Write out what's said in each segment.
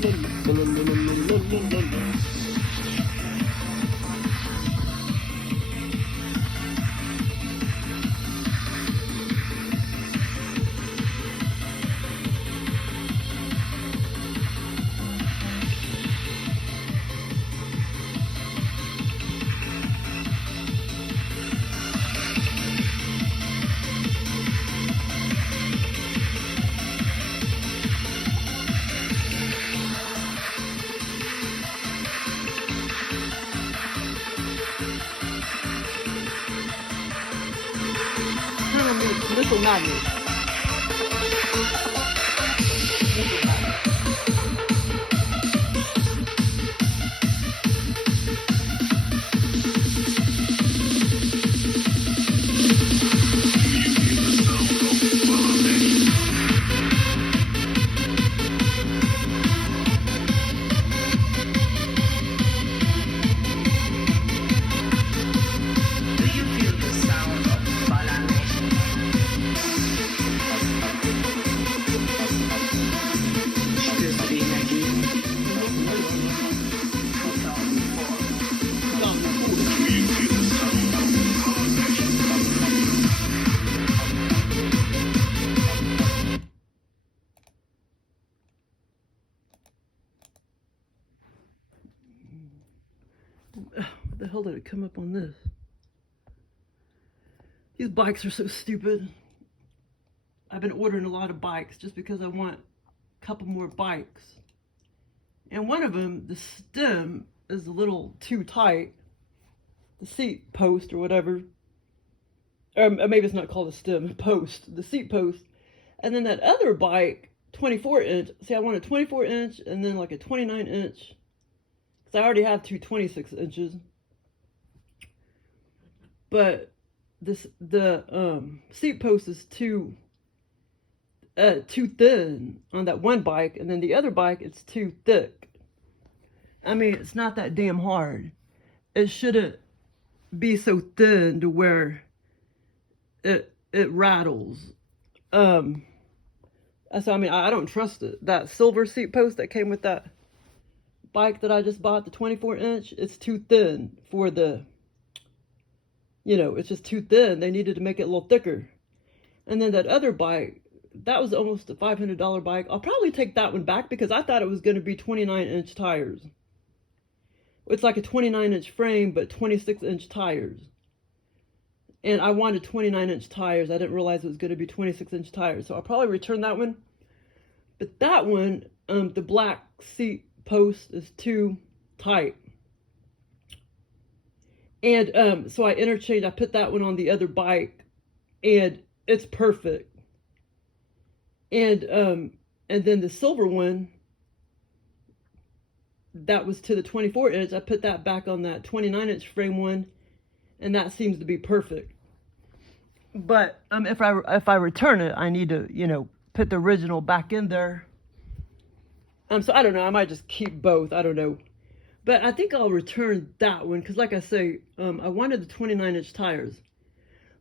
Little magnet. What the hell did it come up on this? These bikes are so stupid. I've been ordering a lot of bikes just because I want a couple more bikes. And one of them, the stem is a little too tight. The seat post or whatever. Or maybe it's not called a stem, post. The seat post. And then that other bike, 24 inch. See, I want a 24 inch and then like a 29 inch. Because I already have two 26 inches. But the seat post is too thin on that one bike, and then the other bike it's too thick. I mean, it's not that damn hard. It shouldn't be so thin to where it rattles. So I mean, I don't trust it. That silver seat post that came with that bike that I just bought, the 24 inch, it's too thin for the, you know, it's just too thin. They needed to make it a little thicker. And then that other bike, that was almost a $500 bike. I'll probably take that one back because I thought it was going to be 29 inch tires. It's like a 29 inch frame, but 26 inch tires. And I wanted 29 inch tires. I didn't realize it was going to be 26 inch tires. So I'll probably return that one. But that one, the black seat post is too tight. And so I interchanged. I put that one on the other bike, and it's perfect. And then the silver one, that was to the 24 inch. I put that back on that 29 inch frame one, and that seems to be perfect. But if I return it, I need to, you know, put the original back in there. So I don't know. I might just keep both. I don't know. But I think I'll return that one because, like I say, I wanted the 29 inch tires.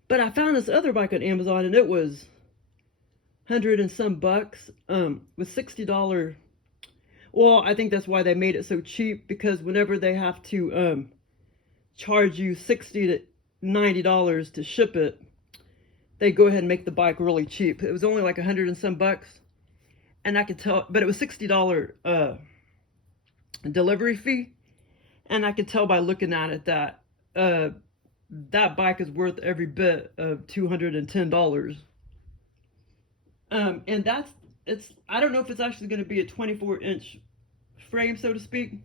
But I found this other bike on Amazon, and it was $100 and some bucks with $60. Well, I think that's why they made it so cheap, because whenever they have to charge you $60 to $90 to ship it, they go ahead and make the bike really cheap. It was only like $100 and some bucks, and I could tell, but it was $60 delivery fee. And I could tell by looking at it that that bike is worth every bit of $210. And I don't know if it's actually going to be a 24 inch frame, so to speak,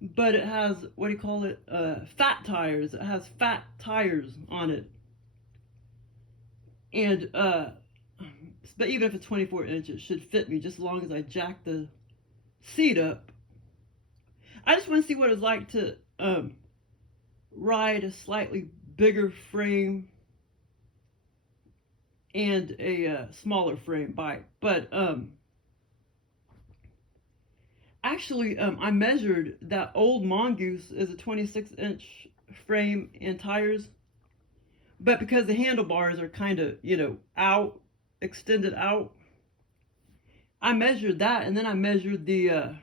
but it has, what do you call it? Fat tires. It has fat tires on it. And, but even if it's 24 inch, it should fit me just as long as I jack the seat up. I just want to see what it's like to ride a slightly bigger frame and a smaller frame bike. But actually, I measured that old Mongoose is a 26 inch frame and tires. But because the handlebars are kind of, you know, extended out, I measured that, and then I measured the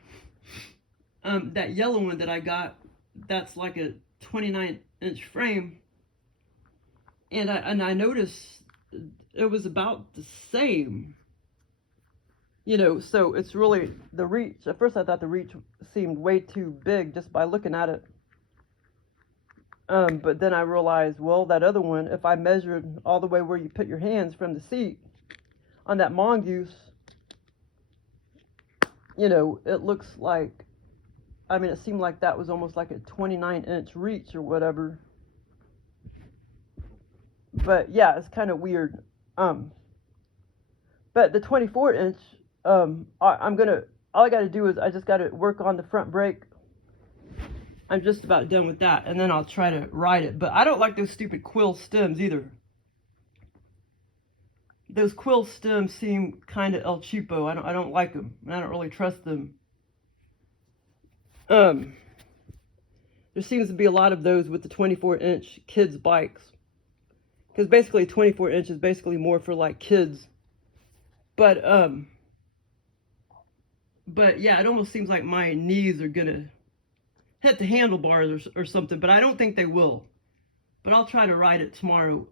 that yellow one that I got. That's like a 29-inch frame, and I noticed it was about the same. You know, so it's really the reach. At first, I thought the reach seemed way too big just by looking at it. But then I realized, well, that other one, if I measured all the way where you put your hands from the seat on that mongoose, you know, it looks like, I mean, it seemed like that was almost like a 29-inch reach or whatever. But yeah, it's kind of weird. But the 24-inch, all I got to do is I just got to work on the front brake. I'm just about done with that, and then I'll try to ride it. But I don't like those stupid quill stems either. Those quill stems seem kind of El Cheapo. I don't like them, and I don't really trust them. There seems to be a lot of those with the 24-inch kids bikes, because basically 24-inch is basically more for like kids. But yeah, it almost seems like my knees are gonna hit the handlebars or something, but I don't think they will. But I'll try to ride it tomorrow.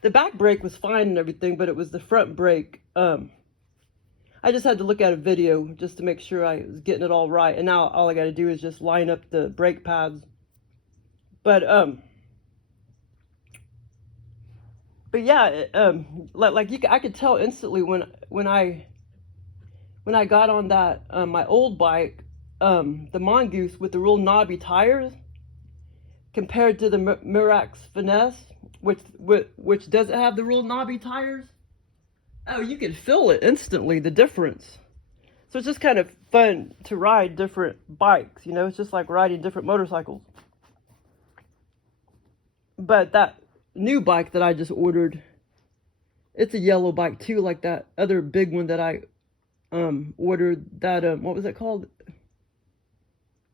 The back brake was fine and everything, but it was the front brake. I just had to look at a video just to make sure I was getting it all right. And now all I got to do is just line up the brake pads. But yeah, I could tell instantly when I got on that my old bike, the Mongoose with the real knobby tires, compared to the Mirax Finesse, which doesn't have the real knobby tires. Oh, you can feel it instantly, the difference. So it's just kind of fun to ride different bikes, you know. It's just like riding different motorcycles. But that new bike that I just ordered, it's a yellow bike too, like that other big one that I ordered. That what was it called?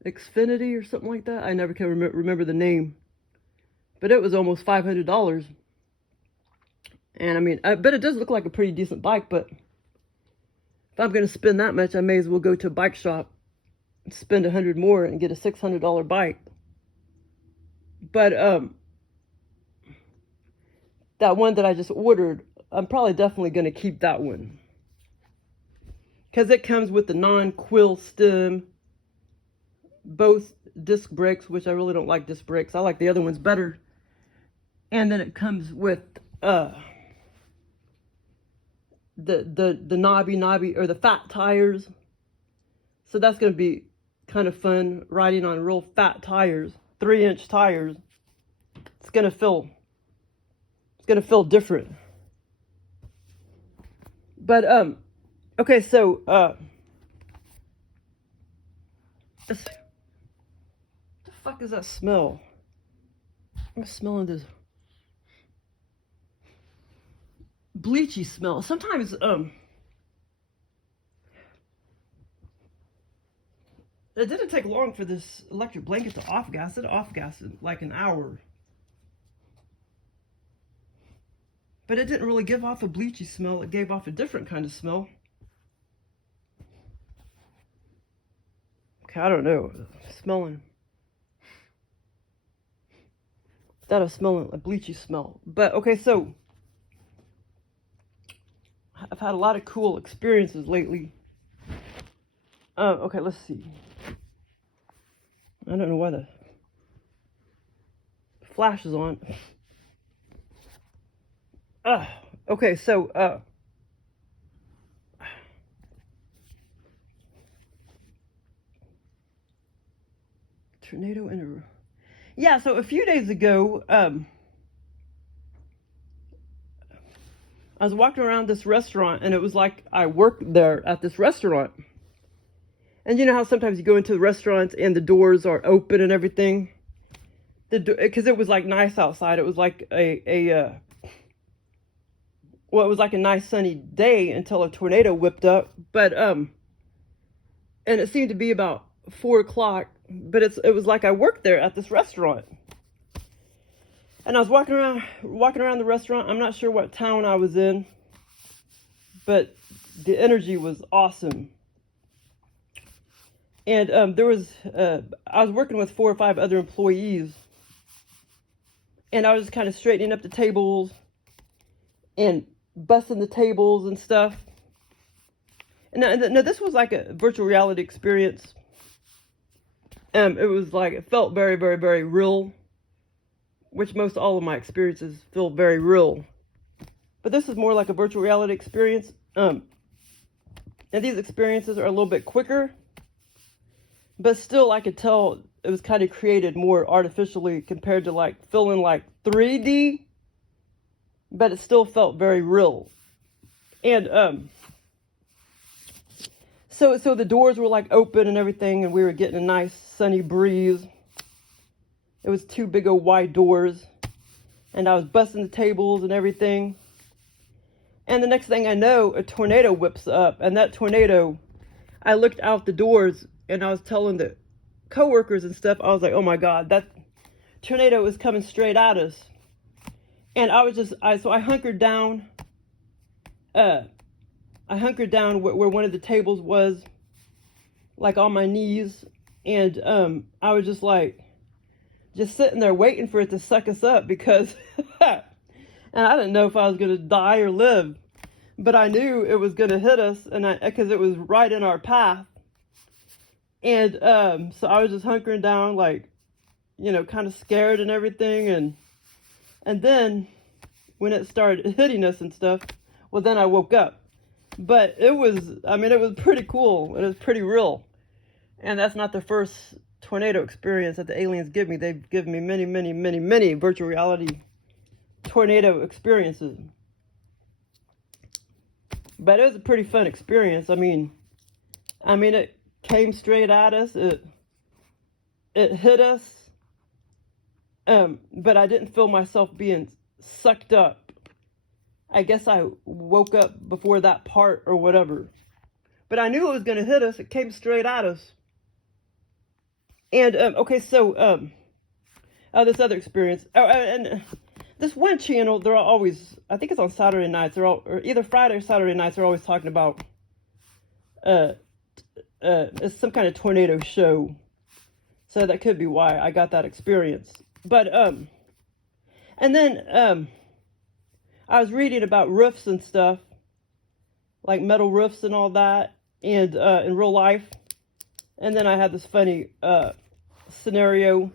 Xfinity or something like that. I never can remember the name, but it was almost $500. And I mean, but it does look like a pretty decent bike. But if I'm going to spend that much, I may as well go to a bike shop, spend $100 more, and get a $600 bike. But that one that I just ordered, I'm probably definitely going to keep that one, because it comes with the non-quill stem, both disc brakes, which I really don't like disc brakes. I like the other ones better. And then it comes with the knobby or the fat tires. So that's going to be kind of fun, riding on real fat tires, 3-inch tires. It's going to feel different. But okay, so what the fuck is that smell? I'm smelling this bleachy smell. Sometimes it didn't take long for this electric blanket to off gas. It off gassed in like an hour. But it didn't really give off a bleachy smell. It gave off a different kind of smell. Okay, I don't know. Smelling. That is smelling a bleachy smell. But okay, so I've had a lot of cool experiences lately. Okay, let's see. I don't know why the flash is on. Okay, so tornado in a... Yeah, so a few days ago, I was walking around this restaurant, and it was like I worked there at this restaurant. And you know how sometimes you go into the restaurants and the doors are open and everything? Because it was like nice outside. It was like it was like a nice sunny day until a tornado whipped up. But and it seemed to be about 4 o'clock. But it was like I worked there at this restaurant. And I was walking around the restaurant. I'm not sure what town I was in, but the energy was awesome. And there was, I was working with 4 or 5 other employees, and I was just kind of straightening up the tables and busting the tables and stuff. And now this was like a virtual reality experience. It was like, it felt very, very, very real, which most all of my experiences feel very real. But this is more like a virtual reality experience. And these experiences are a little bit quicker, but still I could tell it was kind of created more artificially compared to like feeling like 3D, but it still felt very real. And so the doors were like open and everything, and we were getting a nice sunny breeze. It was 2 big old wide doors, and I was busting the tables and everything. And the next thing I know, a tornado whips up, and that tornado, I looked out the doors and I was telling the coworkers and stuff, I was like, oh my God, that tornado is coming straight at us. And I was so I hunkered down, where one of the tables was, like on my knees, and I was just sitting there waiting for it to suck us up, because and I didn't know if I was gonna die or live, but I knew it was gonna hit us, and because it was right in our path. And so I was just hunkering down, like, you know, kind of scared and everything, and then when it started hitting us and stuff, well, then I woke up. But it was pretty cool. It was pretty real. And that's not the first tornado experience that the aliens give me. They've given me many, many, many, many virtual reality tornado experiences. But it was a pretty fun experience. I mean, it came straight at us. It hit us. But I didn't feel myself being sucked up. I guess I woke up before that part or whatever. But I knew it was going to hit us. It came straight at us. And, okay, so, this other experience. Oh, and this one channel, they're always, I think it's on Saturday nights, or either Friday or Saturday nights, they're always talking about, it's some kind of tornado show. So that could be why I got that experience. But, and then, I was reading about roofs and stuff, like metal roofs and all that, and in real life. And then I had this funny scenario.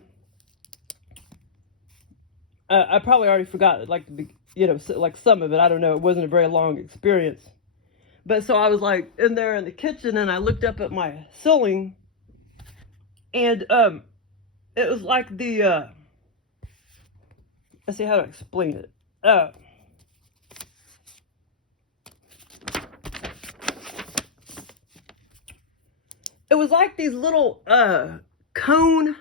I probably already forgot, like, like some of it. I don't know. It wasn't a very long experience. But so I was like in there in the kitchen, and I looked up at my ceiling, and it was like the let's see how to explain it. It was like these little cone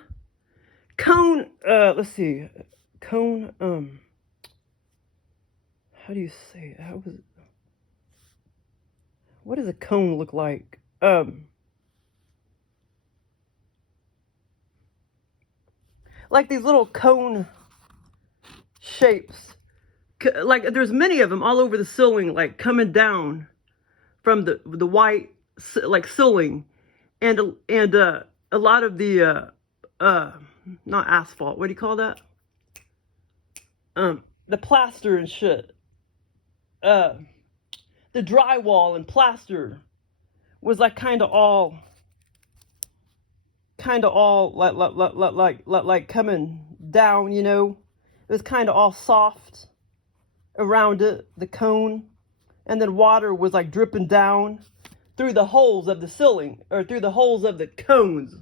let's see, cone, how do you say it? What does a cone look like? Like these little cone shapes, like there's many of them all over the ceiling, like coming down from the white like ceiling. And a lot of the not asphalt, what do you call that? The plaster and shit. The drywall and plaster was like kind of all like coming down, you know. It was kind of all soft around it, the cone, and then water was like dripping down through the holes of the ceiling, or through the holes of the cones.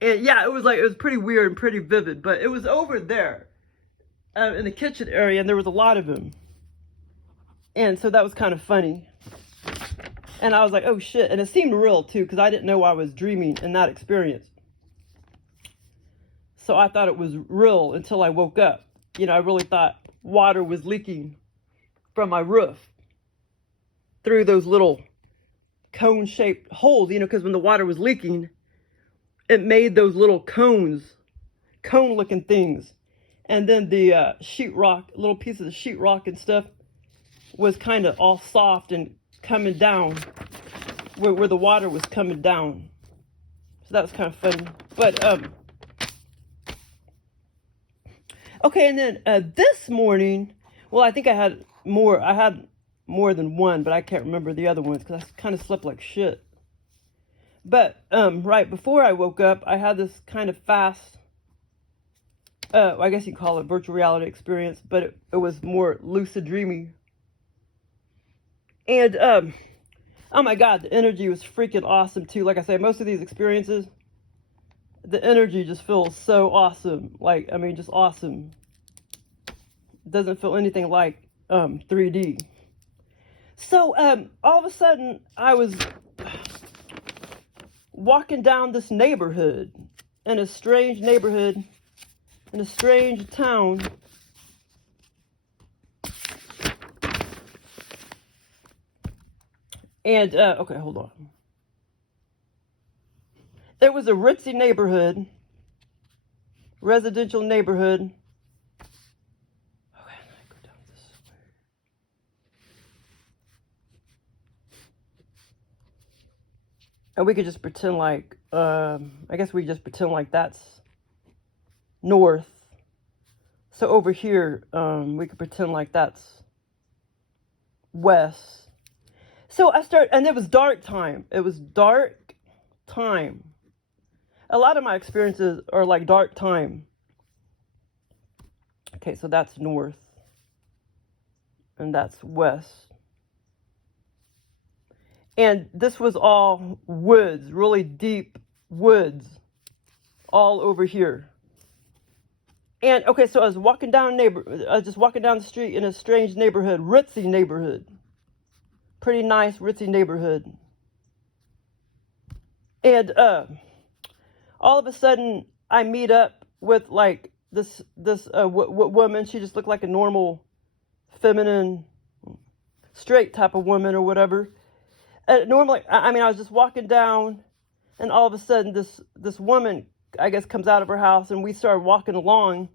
And yeah, it was pretty weird and pretty vivid, but it was over there in the kitchen area, and there was a lot of them. And so that was kind of funny. And I was like, oh shit. And it seemed real too, because I didn't know I was dreaming in that experience. So I thought it was real until I woke up. You know, I really thought water was leaking from my roof through those little cone-shaped holes, you know, because when the water was leaking, it made those little cone-looking things. And then the sheetrock, little pieces of sheetrock and stuff, was kind of all soft and coming down where the water was coming down. So that was kind of funny. But, okay, and then this morning, well, I think I had more than one, but I can't remember the other ones because I kind of slept like shit. But right before I woke up, I had this kind of fast, I guess you call it virtual reality experience, but it was more lucid dreamy. And oh my God, the energy was freaking awesome too. Like I say, most of these experiences, the energy just feels so awesome. Like, I mean, just awesome. It doesn't feel anything like 3D. So all of a sudden, I was walking down this neighborhood, in a strange neighborhood, in a strange town. And, okay, hold on. It was a ritzy neighborhood, residential neighborhood. Okay, I go down this way. And we could just pretend like, I guess we just pretend like that's north. So over here, we could pretend like that's west. So and it was dark time. It was dark time. A lot of my experiences are like dark time. Okay, so that's north. And that's west. And this was all woods, really deep woods, all over here. And okay, so I was just walking down the street in a strange neighborhood, ritzy neighborhood. Pretty nice, ritzy neighborhood. And all of a sudden, I meet up with like this woman. She just looked like a normal, feminine, straight type of woman or whatever. Normally, I mean, I was just walking down, and all of a sudden, this woman, I guess, comes out of her house, and we started walking along.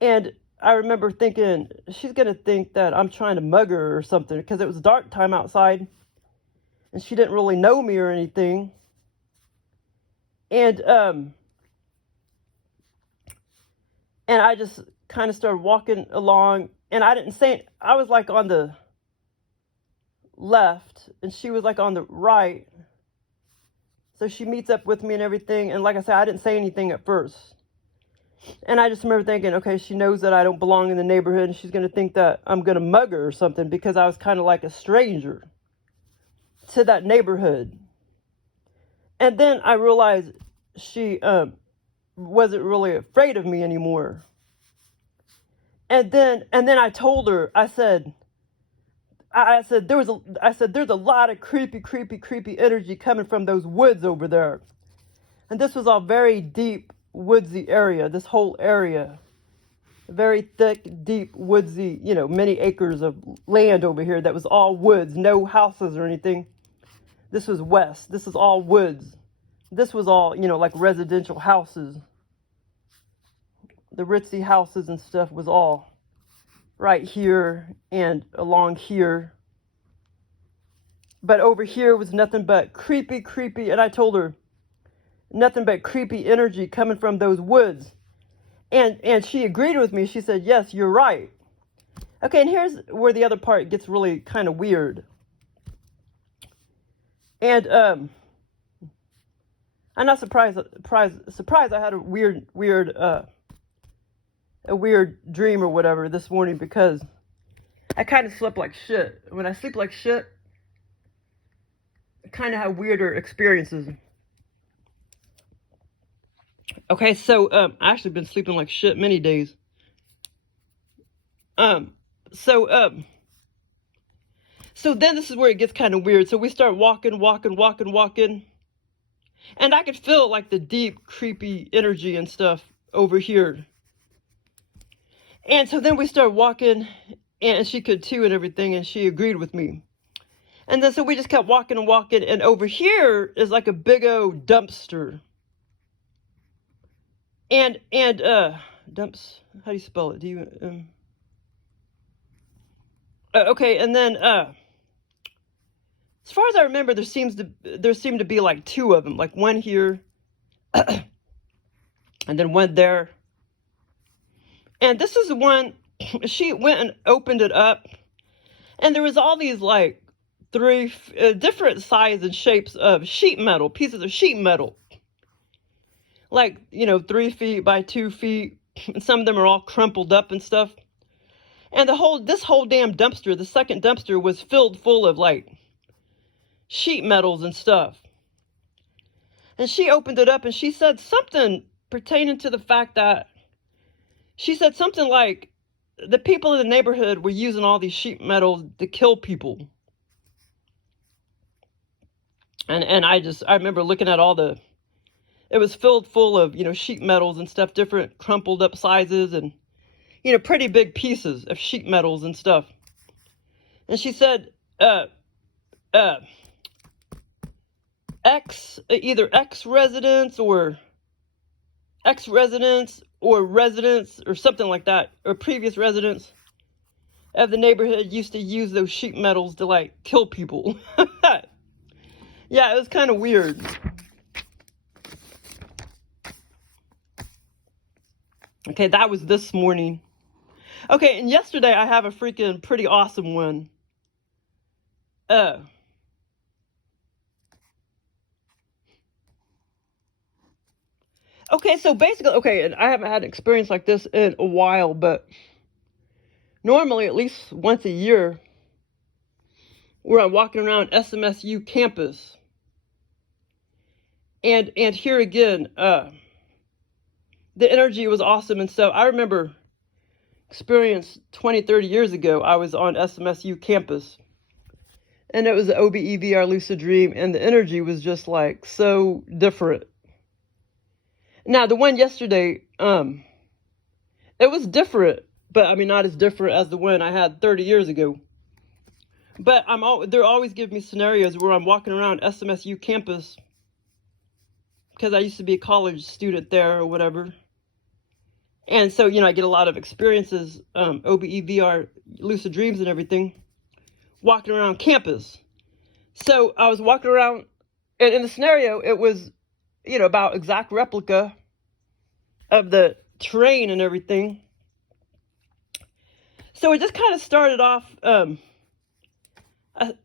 And I remember thinking, she's going to think that I'm trying to mug her or something, because it was dark time outside, and she didn't really know me or anything. And I just kind of started walking along, and I didn't say, I was like on the left, and she was like on the right. So she meets up with me and everything, and like I said, I didn't say anything at first. And I just remember thinking, okay, she knows that I don't belong in the neighborhood, and she's going to think that I'm going to mug her or something, because I was kind of like a stranger to that neighborhood. And then I realized she wasn't really afraid of me anymore. And then I told her, I said there's a lot of creepy energy coming from those woods over there. And this was all very deep, woodsy area, this whole area. Very thick, deep, woodsy, many acres of land over here that was all woods, no houses or anything. This was west. This is all woods. This was all, like residential houses. The ritzy houses and stuff was all right here and along here. But over here was nothing but creepy, and I told her, nothing but creepy energy coming from those woods. And she agreed with me. She said, yes, you're right. Okay, and here's where the other part gets really kind of weird. And I'm not surprised I had a weird dream or whatever this morning, because I kind of slept like shit. When I sleep like shit, I kind of have weirder experiences. Okay, so I actually been sleeping like shit many days. So then this is where it gets kind of weird. So we start walking, and I could feel like the deep, creepy energy and stuff over here. And so then we started walking, and she could too and everything, and she agreed with me. And then so we just kept walking, and over here is like a big old dumpster. And dumps, how do you spell it? Do you Okay, and then as far as I remember, there seemed to be like two of them, like one here and then one there. And this is the one, she went and opened it up, and there was all these like three different sizes and shapes of sheet metal, pieces of sheet metal, like, 3 feet by 2 feet, and some of them are all crumpled up and stuff. And this whole damn dumpster, the second dumpster, was filled full of like sheet metals and stuff. And she opened it up and she said something pertaining to the fact that, she said something like the people in the neighborhood were using all these sheet metals to kill people. And I remember looking at it was filled full of, sheet metals and stuff, different crumpled up sizes and, pretty big pieces of sheet metals and stuff. And she said, either ex-residents or residents or something like that, or previous residents of the neighborhood used to use those sheet metals to like kill people. Yeah, it was kind of weird. Okay, that was this morning. Okay, and yesterday I have a freaking pretty awesome one. Okay, so basically, and I haven't had an experience like this in a while, but normally at least once a year, where I'm walking around SMSU campus. And here again, the energy was awesome. And so I remember experience 20, 30 years ago, I was on SMSU campus. And it was the OBEVR Lucid Dream, and the energy was just like so different. Now, the one yesterday, it was different, but I mean, not as different as the one I had 30 years ago. But they're always giving me scenarios where I'm walking around SMSU campus, because I used to be a college student there or whatever. And so, I get a lot of experiences, OBEVR Lucid Dreams and everything, walking around campus. So I was walking around, and in the scenario, it was, about exact replica of the terrain and everything. So it just kind of started off, oh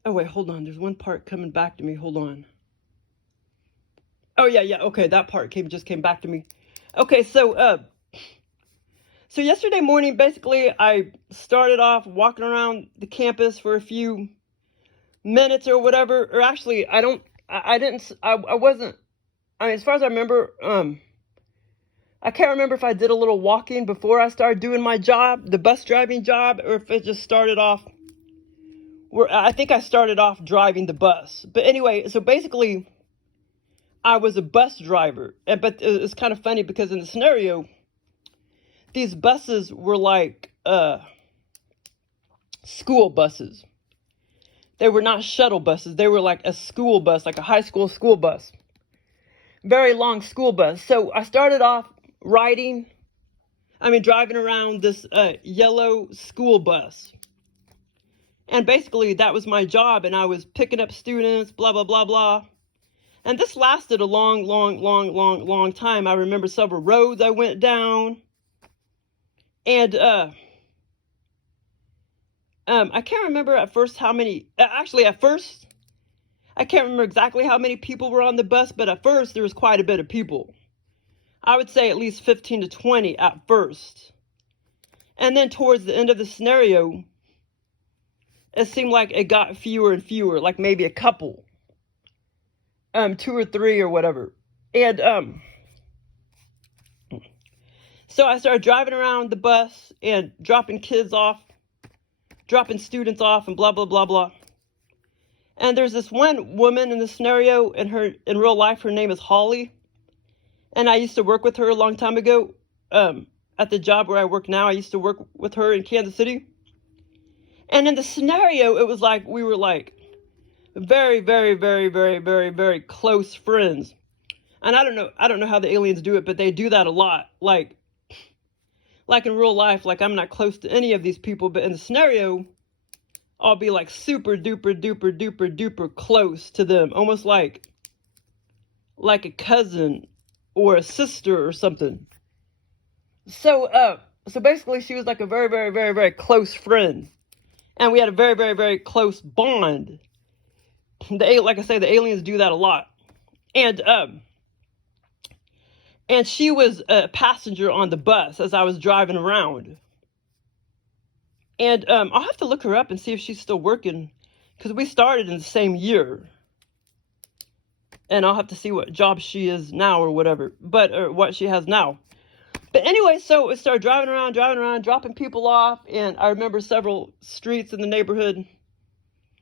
wait, hold on. There's one part coming back to me. Hold on. Oh yeah. Okay, that part just came back to me. Okay, so yesterday morning, basically, I started off walking around the campus for a few minutes or whatever. Or actually, I wasn't. I mean, as far as I remember, I can't remember if I did a little walking before I started doing my job, the bus driving job, or if it just started off where I think I started off driving the bus. But anyway, so basically, I was a bus driver. But it's kind of funny because in the scenario, these buses were like school buses. They were not shuttle buses. They were like a school bus, like a high school bus. Very long school bus. So I started off driving around this yellow school bus. And basically that was my job, and I was picking up students, blah, blah, blah, blah. And this lasted a long time. I remember several roads I went down. And I can't remember at first how many, I can't remember exactly how many people were on the bus, but at first there was quite a bit of people. I would say at least 15 to 20 at first. And then towards the end of the scenario, it seemed like it got fewer and fewer, like maybe a couple. 2 or 3 or whatever. And so I started driving around the bus and dropping students off, and blah, blah, blah, blah. And there's this one woman in the scenario, in real life, her name is Holly. And I used to work with her a long time ago. At the job where I work now, I used to work with her in Kansas City. And in the scenario, it was like we were like very, very, very, very, very, very close friends. And I don't know how the aliens do it, but they do that a lot. Like in real life, like I'm not close to any of these people, but in the scenario, I'll be like super duper duper duper duper close to them, almost like a cousin or a sister or something. So basically she was like a very, very, very, very close friend. And we had a very, very, very close bond. Like I say, the aliens do that a lot. And she was a passenger on the bus as I was driving around. And I'll have to look her up and see if she's still working, because we started in the same year. And I'll have to see what job she is now or whatever, or what she has now. But anyway, so we started driving around, dropping people off. And I remember several streets in the neighborhood,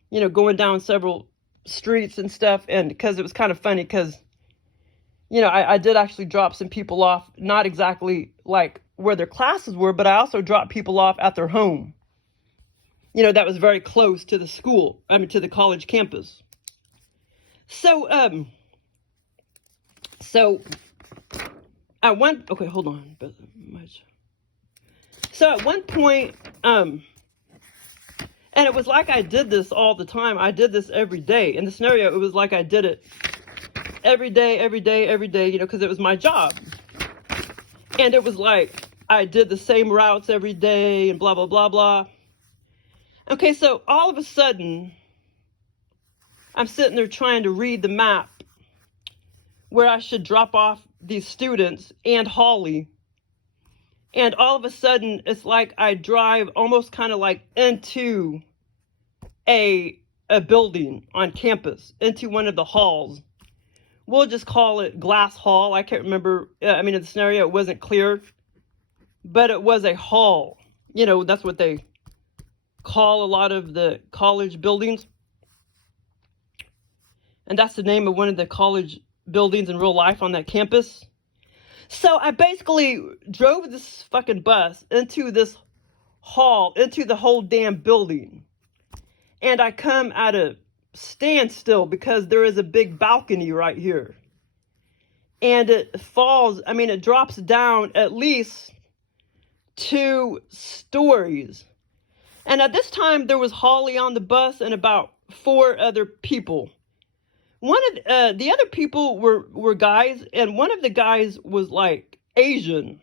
you know, going down several streets and stuff. And because it was kind of funny, because, you know, I did actually drop some people off, not exactly like where their classes were, but I also dropped people off at their home. You know, that was very close to the school, to the college campus. So at one, okay, hold on. So at one point, and it was like I did this all the time. I did this every day. In the scenario, it was like I did it every day, you know, because it was my job. And it was like I did the same routes every day and blah, blah, blah, blah. Okay, so all of a sudden, I'm sitting there trying to read the map where I should drop off these students and Holly. And all of a sudden, it's like I drive almost kind of like into a building on campus, into one of the halls. We'll just call it Glass Hall. I can't remember. In the scenario, it wasn't clear, but it was a hall. You know, that's what they call a lot of the college buildings. And that's the name of one of the college buildings in real life on that campus. So I basically drove this fucking bus into this hall, into the whole damn building. And I come at a standstill because there is a big balcony right here. And it falls, it drops down at least 2 stories. And at this time, there was Holly on the bus and about 4 other people. One of the other people were guys, and one of the guys was like Asian.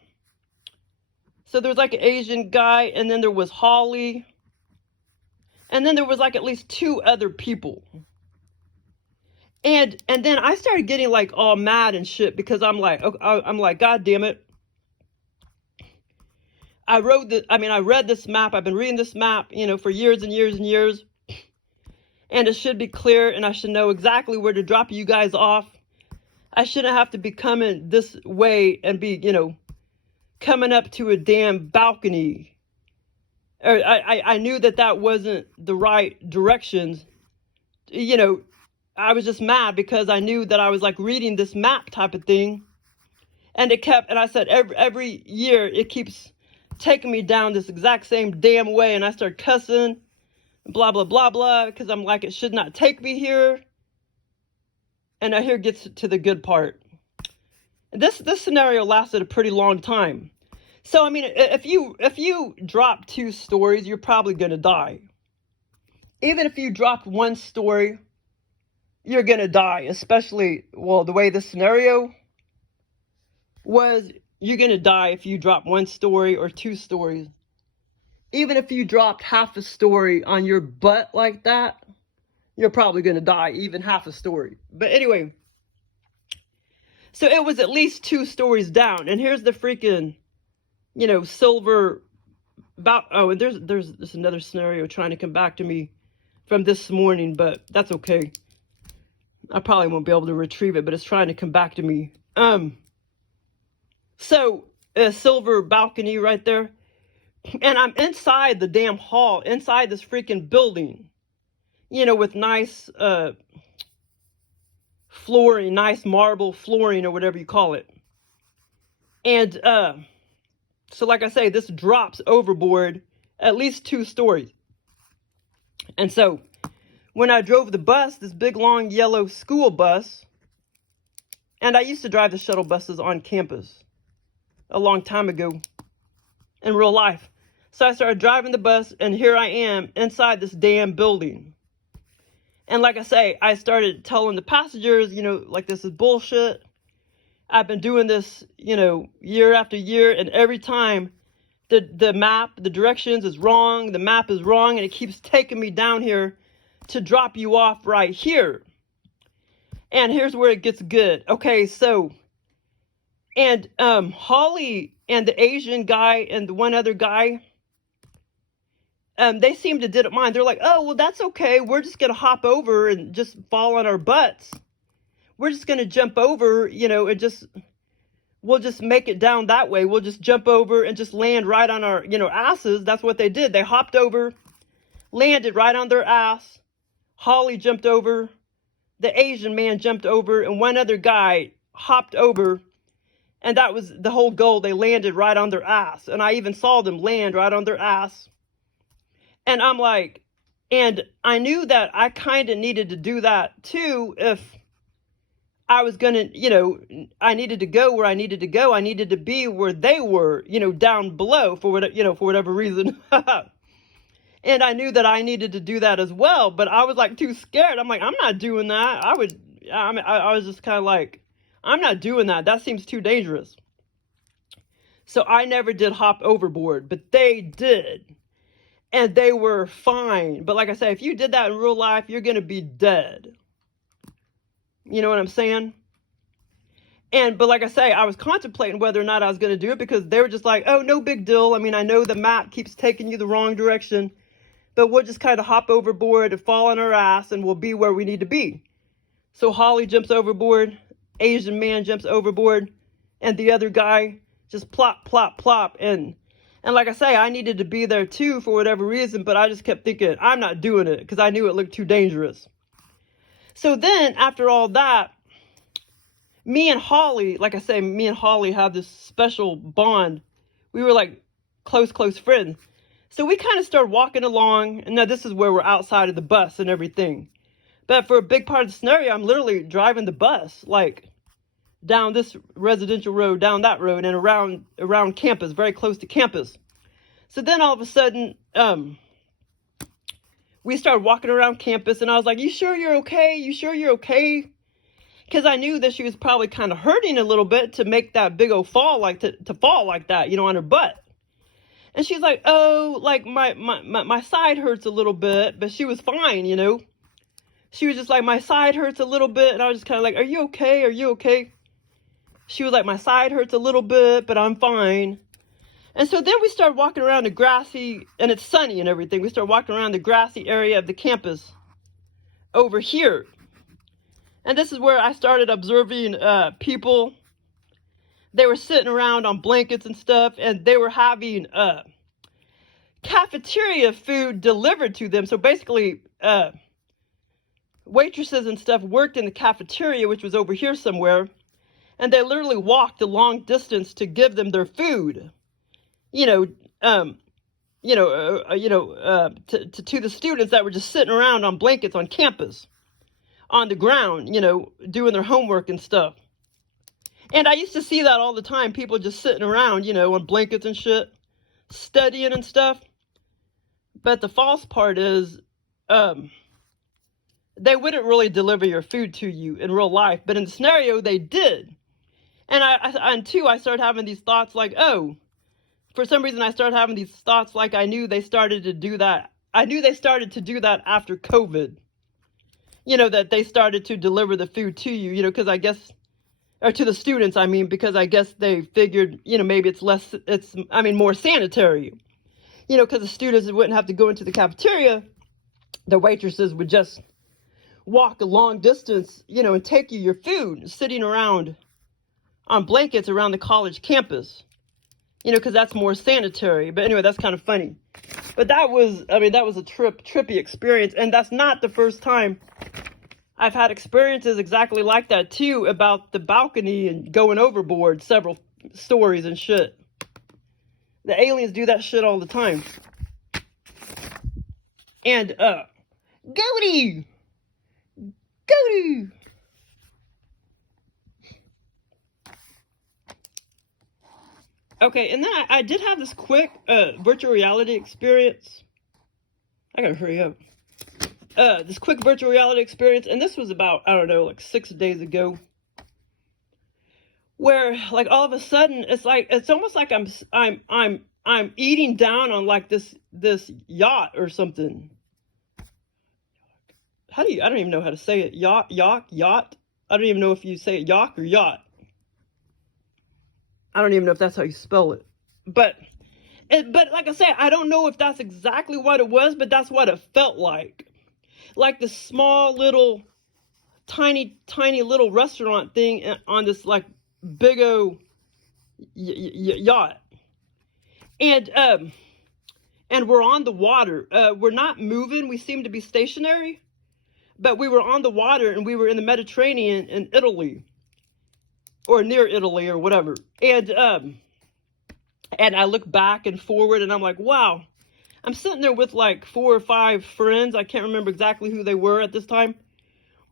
So there was like an Asian guy, and then there was Holly, and then there was like at least 2 other people. And then I started getting like all mad and shit because I'm like, God damn it. I read this map. I've been reading this map, you know, for years and years and years. And it should be clear, and I should know exactly where to drop you guys off. I shouldn't have to be coming this way and be, you know, coming up to a damn balcony. Or I knew that wasn't the right directions. You know, I was just mad because I knew that I was like reading this map type of thing. And I said every year it keeps taking me down this exact same damn way. And I start cussing. Blah, blah, blah, blah, because I'm like, it should not take me here. And now here gets to the good part. This scenario lasted a pretty long time. So, if you drop 2 stories, you're probably going to die. Even if you dropped 1 story, you're going to die. Especially, well, the way this scenario was, you're going to die if you drop 1 story or 2 stories. Even if you dropped half a story on your butt like that, you're probably going to die, even half a story. But anyway, so it was at least 2 stories down. And here's the freaking, you know, silver, and there's another scenario trying to come back to me from this morning, but that's okay. I probably won't be able to retrieve it, but it's trying to come back to me. So a silver balcony right there. And I'm inside the damn hall, inside this freaking building, you know, with nice flooring, nice marble flooring or whatever you call it. And so like I say, this drops overboard at least 2 stories. And so when I drove the bus, this big long yellow school bus, and I used to drive the shuttle buses on campus a long time ago in real life. So I started driving the bus, and here I am inside this damn building. And like I say, I started telling the passengers, like, this is bullshit. I've been doing this, year after year, and every time the map, the directions is wrong, the map is wrong, and it keeps taking me down here to drop you off right here. And here's where it gets good. Okay, so, and Holly and the Asian guy and the one other guy, they seemed to didn't mind. They're like, oh, well, that's okay. We're just going to hop over and just fall on our butts. We're just going to jump over, and we'll just make it down that way. We'll just jump over and just land right on our, asses. That's what they did. They hopped over, landed right on their ass. Holly jumped over. The Asian man jumped over, and one other guy hopped over. And that was the whole goal. They landed right on their ass. And I even saw them land right on their ass. And I'm like, and I knew that I kind of needed to do that too if I was going to, I needed to go where I needed to go. I needed to be where they were, down below for whatever reason. And I knew that I needed to do that as well, but I was like too scared. I'm like, I'm not doing that. I was just kind of like, I'm not doing that. That seems too dangerous. So I never did hop overboard, but they did. And they were fine. But like I say, if you did that in real life, you're going to be dead. You know what I'm saying? But like I say, I was contemplating whether or not I was going to do it because they were just like, oh, no big deal. I mean, I know the map keeps taking you the wrong direction, but we'll just kind of hop overboard and fall on our ass and we'll be where we need to be. So Holly jumps overboard, Asian man jumps overboard, and the other guy just plop, plop, plop. And like I say, I needed to be there too for whatever reason, but I just kept thinking, I'm not doing it because I knew it looked too dangerous. So then after all that, me and Holly, like I say, me and Holly have this special bond. We were like close friends. So we kind of started walking along. And now this is where we're outside of the bus and everything. But for a big part of the scenario, I'm literally driving the bus, like down this residential road, down that road, and around campus, very close to campus. So then all of a sudden, we started walking around campus, and I was like, you sure you're okay? You sure you're okay? Because I knew that she was probably kind of hurting a little bit to make that big old fall, like to fall like that, on her butt. And she's like, oh, like my side hurts a little bit, but she was fine, She was just like, my side hurts a little bit, and I was just kind of like, are you okay? Are you okay? She was like, my side hurts a little bit, but I'm fine. And so then we started walking around the grassy, and it's sunny and everything. We started walking around the grassy area of the campus over here. And this is where I started observing people. They were sitting around on blankets and stuff, and they were having cafeteria food delivered to them. So basically, waitresses and stuff worked in the cafeteria, which was over here somewhere. And they literally walked a long distance to give them their food, to the students that were just sitting around on blankets on campus, on the ground, doing their homework and stuff. And I used to see that all the time, people just sitting around, on blankets and shit, studying and stuff. But the false part is, they wouldn't really deliver your food to you in real life, but in the scenario, they did. And I started having these thoughts like, oh, for some reason I started having these thoughts like I knew they started to do that. I knew they started to do that after COVID. That they started to deliver the food to you, because I guess, or to the students, because I guess they figured, maybe it's more sanitary, because the students wouldn't have to go into the cafeteria. The waitresses would just walk a long distance, and take you your food, sitting around on blankets around the college campus, because that's more sanitary. But anyway, that's kind of funny. But that was a trippy experience. And that's not the first time I've had experiences exactly like that too, about the balcony and going overboard, several stories and shit. The aliens do that shit all the time. And, Goody! Okay, and then I did have this quick virtual reality experience. I gotta hurry up. This quick virtual reality experience, and this was about, I don't know, like 6 days ago, where like all of a sudden it's almost like I'm eating down on like this yacht or something. I don't even know how to say it. Yacht. I don't even know if you say it yacht or yacht. I don't even know if that's how you spell it. But like I said, I don't know if that's exactly what it was, but that's what it felt like. Like this small little, tiny little restaurant thing on this like big old yacht. And we're on the water. We're not moving. We seem to be stationary. But we were on the water, and we were in the Mediterranean in Italy. Or near Italy or whatever. And I look back and forward, and I'm like, wow. I'm sitting there with like 4 or 5 friends. I can't remember exactly who they were at this time.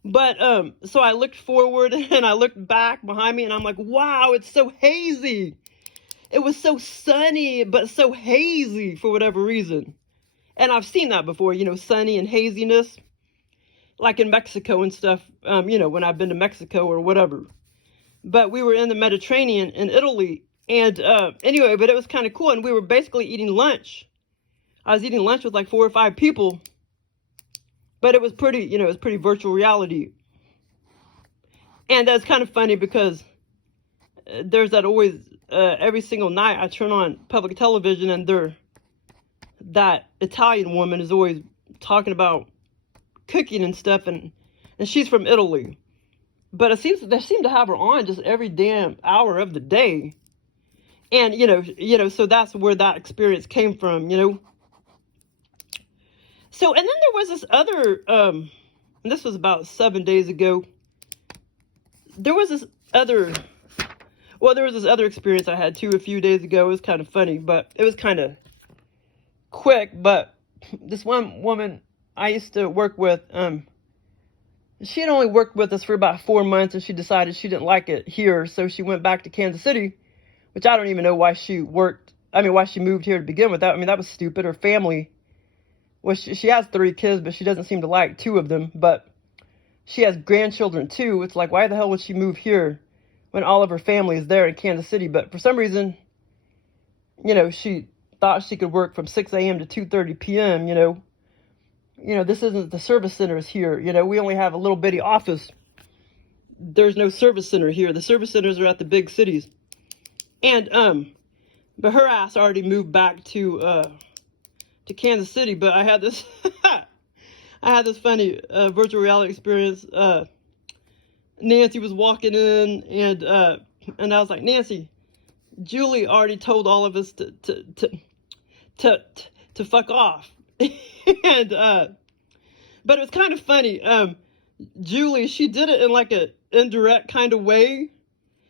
But so I looked forward, and I looked back behind me, and I'm like, wow, it's so hazy. It was so sunny, but so hazy for whatever reason. And I've seen that before, you know, sunny and haziness. Like in Mexico and stuff, you know, when I've been to Mexico or whatever. But we were in the Mediterranean in Italy. And anyway, but it was kind of cool. And we were basically eating lunch. I was eating lunch with like 4 or 5 people. But it was pretty, you know, it was pretty virtual reality. And that's kind of funny because there's that always, every single night I turn on public television, and that Italian woman is always talking about cooking and stuff, and she's from Italy. But it seems they seem to have her on just every damn hour of the day. And, you know, so that's where that experience came from, you know. So, and then there was this other, and this was about 7 days ago. There was this other experience I had too a few days ago. It was kind of funny, but it was kind of quick. But this one woman I used to work with, she had only worked with us for about 4 months, and she decided she didn't like it here, so she went back to Kansas City, which I don't even know why she why she moved here to begin with. That was stupid. Her family, well, she has 3 kids, but she doesn't seem to like 2 of them, but she has grandchildren too. It's like, why the hell would she move here when all of her family is there in Kansas City? But for some reason, you know, she thought she could work from 6 a.m. to 2:30 p.m., you know. You know, this isn't the service centers here. You know, we only have a little bitty office. There's no service center here. The service centers are at the big cities. And, but her ass already moved back to Kansas City. But I had this, funny virtual reality experience. Nancy was walking in, and I was like, Nancy, Julie already told all of us to fuck off. And but it was kind of funny. Julie, she did it in like a indirect kind of way.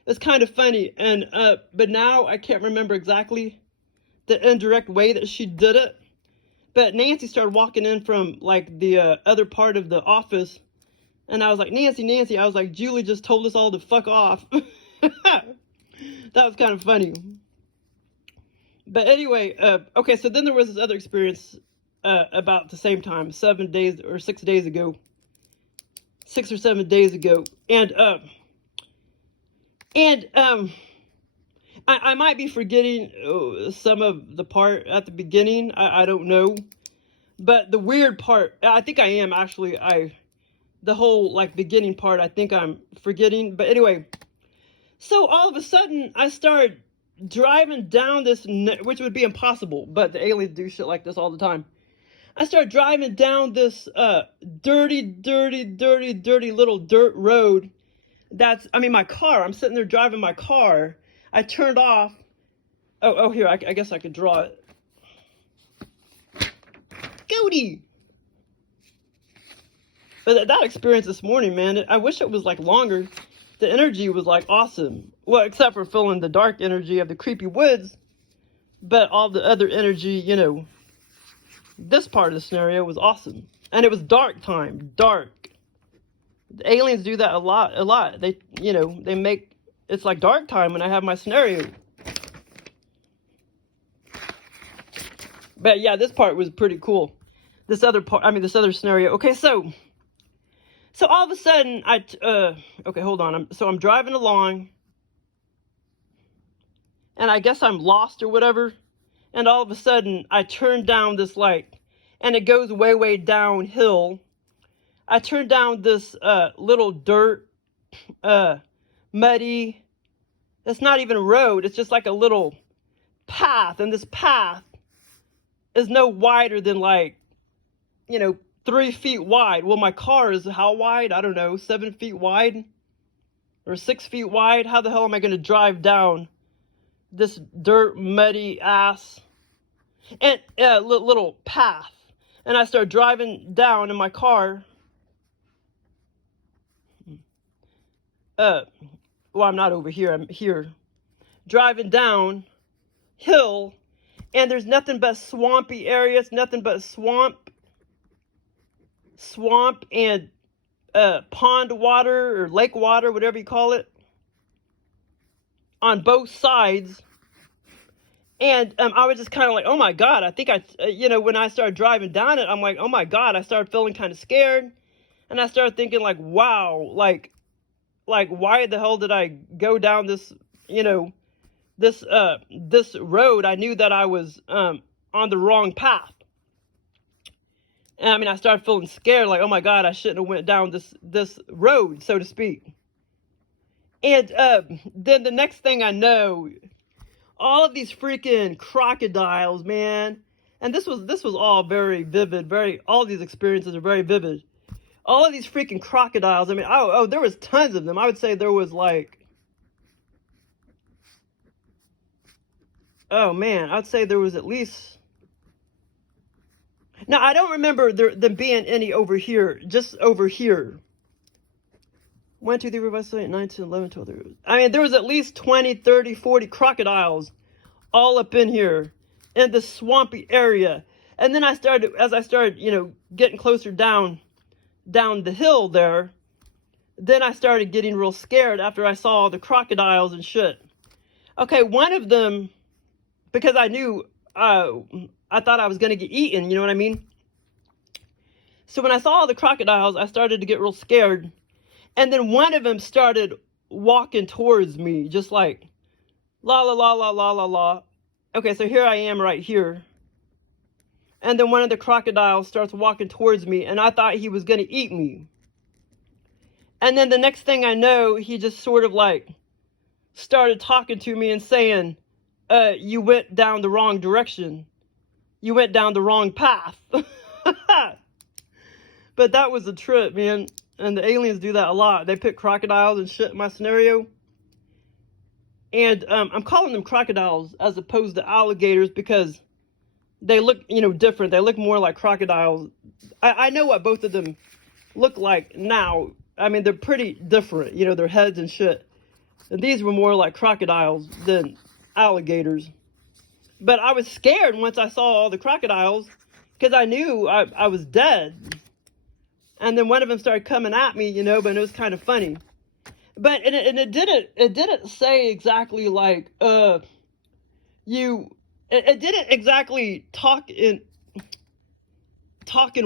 It's kind of funny. And but now I can't remember exactly the indirect way that she did it. But Nancy started walking in from like the other part of the office, and I was like, Nancy, I was like, Julie just told us all to fuck off. That was kind of funny. But anyway, okay, so then there was this other experience about the same time, 7 days or 6 days ago. 6 or 7 days ago. And I might be forgetting some of the part at the beginning. I don't know. But the weird part, I think I am actually. The whole like beginning part, I think I'm forgetting. But anyway, so all of a sudden I started driving down this, which would be impossible, but the aliens do shit like this all the time. I started driving down this dirty little dirt road. My car. I'm sitting there driving my car. I turned off. Oh, here, I guess I could draw it. Goody! But that experience this morning, man, I wish it was like longer. The energy was like awesome. Well, except for feeling the dark energy of the creepy woods. But all the other energy, you know, this part of the scenario was awesome. And it was dark time. Dark. The aliens do that a lot. They, you know, they make, it's like dark time when I have my scenario. But yeah, this part was pretty cool. This other part, I mean, this other scenario. Okay, so all of a sudden, okay, hold on. I'm driving along, and I guess I'm lost or whatever. And all of a sudden, I turn down this light, and it goes way, way downhill. I turn down this little dirt, muddy. It's not even a road. It's just like a little path, and this path is no wider than like, 3 feet wide. Well, my car is how wide? I don't know, 7 feet wide or 6 feet wide. How the hell am I going to drive down this dirt, muddy ass and little path? And I start driving down in my car. Well, I'm not over here. I'm here, driving down hill, and there's nothing but swampy areas, nothing but swamp and pond water or lake water, whatever you call it, on both sides. And I was just kind of like, oh my God, I think when I started driving down it, I'm like, oh my God, I started feeling kind of scared. And I started thinking like, wow, like why the hell did I go down this, this road? I knew that I was on the wrong path. And I mean, I started feeling scared, like, oh my God, I shouldn't have went down this road, so to speak. And then the next thing I know, all of these freaking crocodiles, man. And this was all very vivid, all these experiences are very vivid. All of these freaking crocodiles, I mean, there was tons of them. I would say there was like, oh man, I'd say there was at least, now I don't remember them being any over here, just over here. 1, 2, 3, 4, 5, 6, 8, 9, 10, 11, 12, 13. I mean, there was at least 20, 30, 40 crocodiles all up in here in the swampy area. And then as I started, getting closer down the hill there, then I started getting real scared after I saw all the crocodiles and shit. Okay, one of them, because I knew, I thought I was going to get eaten, you know what I mean? So when I saw all the crocodiles, I started to get real scared. And then one of them started walking towards me, just like, la, la, la, la, la, la, la. Okay, so here I am right here. And then one of the crocodiles starts walking towards me, and I thought he was going to eat me. And then the next thing I know, he just sort of like started talking to me and saying, you went down the wrong direction. You went down the wrong path. But that was a trip, man. And the aliens do that a lot. They put crocodiles and shit in my scenario. And I'm calling them crocodiles as opposed to alligators because they look, different. They look more like crocodiles. I know what both of them look like now. I mean, they're pretty different, their heads and shit. And these were more like crocodiles than alligators. But I was scared once I saw all the crocodiles because I knew I was dead. And then one of them started coming at me, but it was kind of funny. But it didn't say exactly like it didn't exactly talk in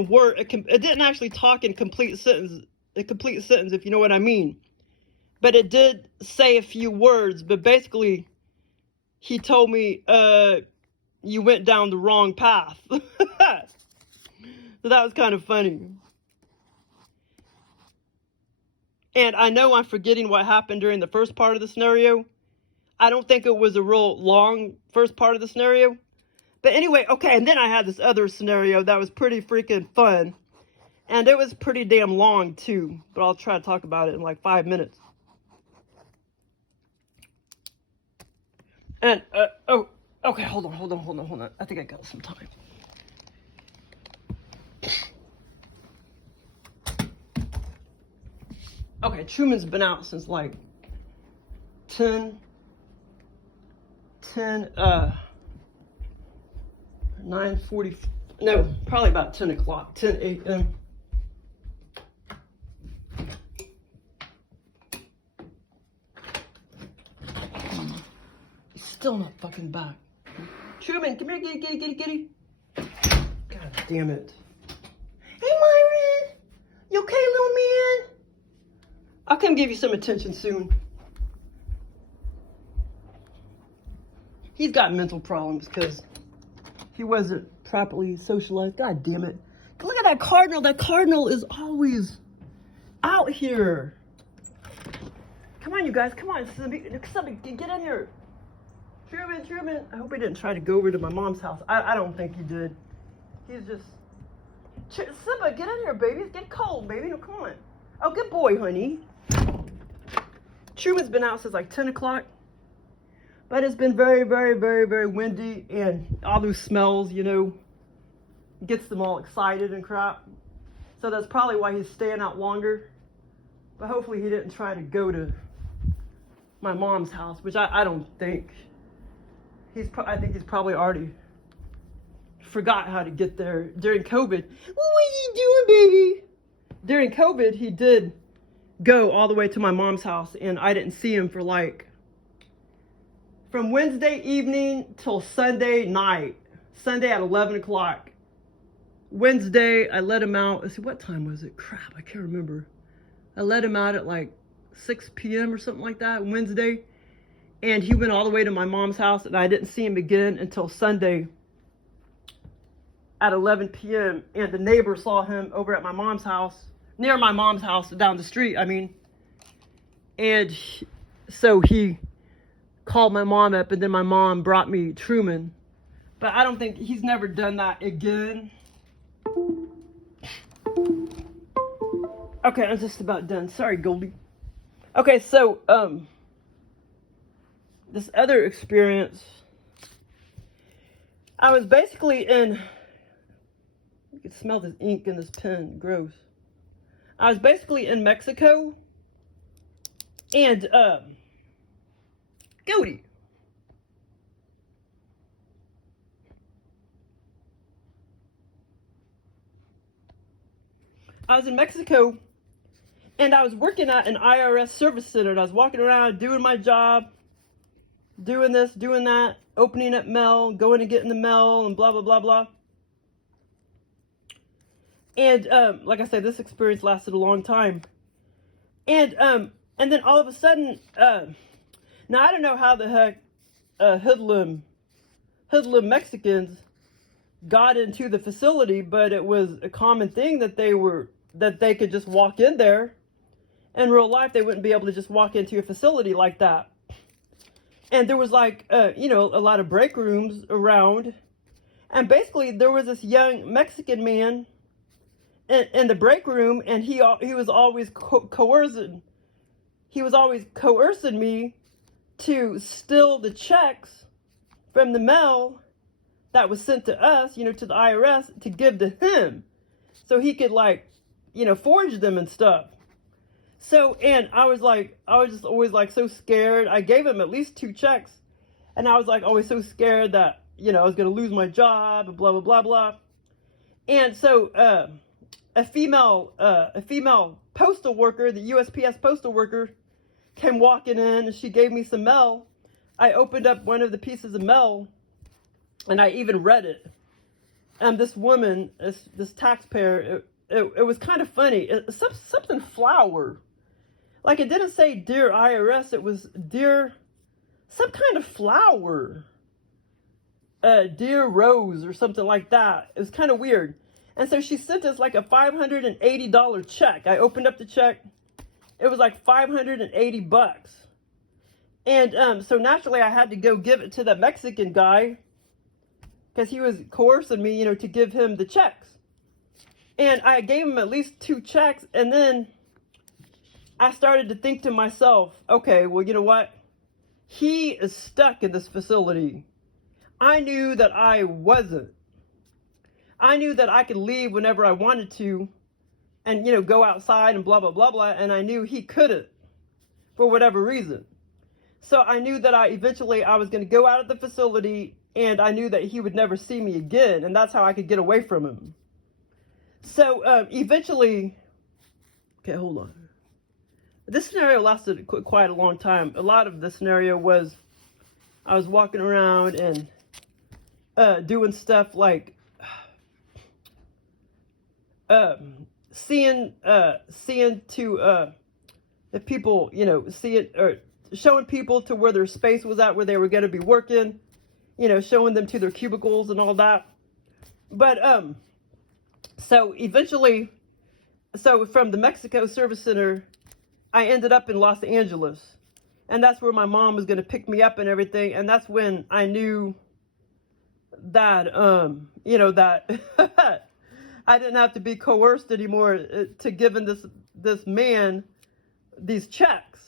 word. It didn't actually talk in complete sentence, if you know what I mean. But it did say a few words. But basically, he told me, you went down the wrong path. So that was kind of funny. And I know I'm forgetting what happened during the first part of the scenario. I don't think it was a real long first part of the scenario. But anyway, okay, and then I had this other scenario that was pretty freaking fun. And it was pretty damn long too. But I'll try to talk about it in like 5 minutes. And, okay, hold on. I think I got some time. Okay, Truman's been out since like 9:40, no, probably about 10 o'clock, 10 a.m. He's still not fucking back. Truman, come here, giddy. damn it. Hey, Myron. You okay, little man? I'll come give you some attention soon. He's got mental problems because he wasn't properly socialized. God damn it. Look at that cardinal. That cardinal is always out here. Come on, you guys. Come on. Somebody get in here. Truman. I hope he didn't try to go over to my mom's house. I don't think he did. He's just... Simba, get in here, baby. It's getting cold, baby. No, come on. Oh, good boy, honey. Truman's been out since like 10 o'clock. But it's been very, very, very, very windy. And all those smells, you know, gets them all excited and crap. So that's probably why he's staying out longer. But hopefully he didn't try to go to my mom's house, which I don't think. I think he's probably already forgot how to get there during COVID. What are you doing, baby? During COVID, he did go all the way to my mom's house, and I didn't see him for like from Wednesday evening till Sunday night. Sunday at 11 o'clock. Wednesday, I let him out. Let's see, what time was it? Crap, I can't remember. I let him out at like 6 p.m. or something like that, Wednesday. And he went all the way to my mom's house, and I didn't see him again until Sunday at 11 p.m. And the neighbor saw him over at my mom's house, near my mom's house, down the street, I mean. And so he called my mom up, and then my mom brought me Truman. But I don't think, he's never done that again. Okay, I'm just about done. Sorry, Goldie. Okay, so, this other experience, I was basically in, you can smell this ink in this pen, gross. I was basically in Mexico, and, Goldie. I was in Mexico, and I was working at an IRS service center, and I was walking around doing my job, doing this, doing that, opening up mail, going and getting the mail, and blah, blah, blah, blah. And, like I said, this experience lasted a long time. And then all of a sudden, now I don't know how the heck, hoodlum Mexicans got into the facility, but it was a common thing that they could just walk in there. In real life, they wouldn't be able to just walk into a facility like that. And there was like, you know, a lot of break rooms around. And basically, there was this young Mexican man in the break room, and he was always coercing. He was always coercing me to steal the checks from the mail that was sent to us, you know, to the IRS, to give to him, so he could, like, you know, forge them and stuff. So, and I was just always like so scared. I gave him at least 2 checks, and I was like always so scared that, you know, I was going to lose my job and blah, blah, blah, blah. And so, a female postal worker, the USPS postal worker, came walking in, and she gave me some mail. I opened up one of the pieces of mail, and I even read it. And this woman, this taxpayer, it was kind of funny. Something flower. Like, it didn't say Dear IRS, it was Dear, some kind of flower. Dear Rose or something like that. It was kind of weird. And so she sent us like a $580 check. I opened up the check. It was like $580. And so naturally I had to go give it to the Mexican guy, because he was coercing me, you know, to give him the checks. And I gave him at least 2 checks, and then I started to think to myself, okay, well, you know what? He is stuck in this facility. I knew that I wasn't. I knew that I could leave whenever I wanted to and, you know, go outside and blah, blah, blah, blah, and I knew he couldn't for whatever reason. So I knew that I was going to go out of the facility, and I knew that he would never see me again, and that's how I could get away from him. So eventually, okay, hold on. This scenario lasted quite a long time. A lot of the scenario was I was walking around and doing stuff like seeing to the people, you know, seeing or showing people to where their space was at, where they were going to be working, you know, showing them to their cubicles and all that. But so eventually, so from the Mexico Service Center, I ended up in Los Angeles, and that's where my mom was going to pick me up and everything. And that's when I knew that you know, that I didn't have to be coerced anymore to giving this man these checks.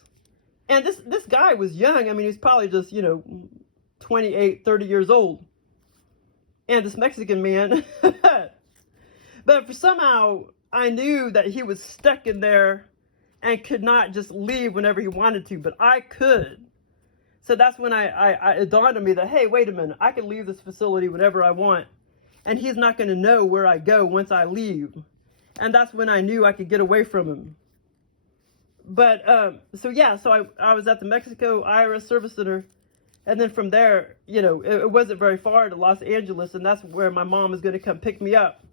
And this guy was young. I mean, he's probably just, you know, 28, 30 years old. And this Mexican man, but for somehow I knew that he was stuck in there and could not just leave whenever he wanted to, but I could. So that's when it dawned on me that, hey, wait a minute, I can leave this facility whenever I want, and he's not going to know where I go once I leave. And that's when I knew I could get away from him. But so yeah, so I was at the Mexico IRS Service Center, and then from there, you know, it wasn't very far to Los Angeles, and that's where my mom was going to come pick me up.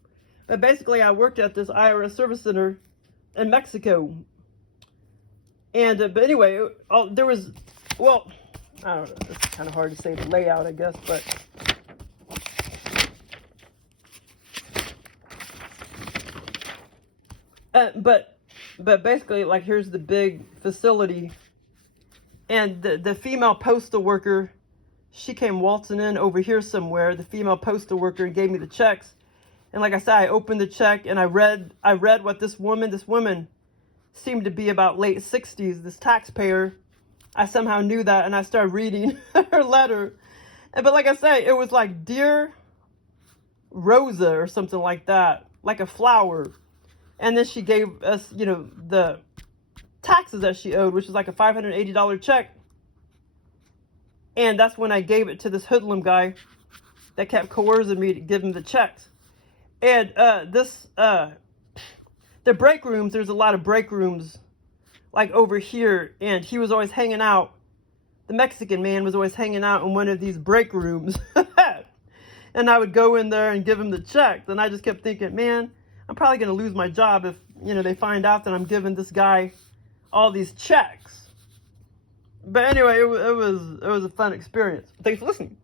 But basically, I worked at this IRS Service Center in Mexico. And but anyway, there was, well, I don't know, it's kind of hard to say the layout, I guess, but basically, like, here's the big facility, and the female postal worker, she came waltzing in over here somewhere, the female postal worker, and gave me the checks. And like I said, I opened the check and I read what this woman seemed to be about late 60s, this taxpayer. I somehow knew that, and I started reading her letter. But like I say, it was like, Dear Rosa or something like that, like a flower. And then she gave us, you know, the taxes that she owed, which is like a $580 check. And that's when I gave it to this hoodlum guy that kept coercing me to give him the checks. And the break rooms, there's a lot of break rooms like over here, and he was always hanging out. The Mexican man was always hanging out in one of these break rooms. And I would go in there and give him the checks. And I just kept thinking, man, I'm probably going to lose my job if, you know, they find out that I'm giving this guy all these checks. But anyway, it was a fun experience. Thanks for listening.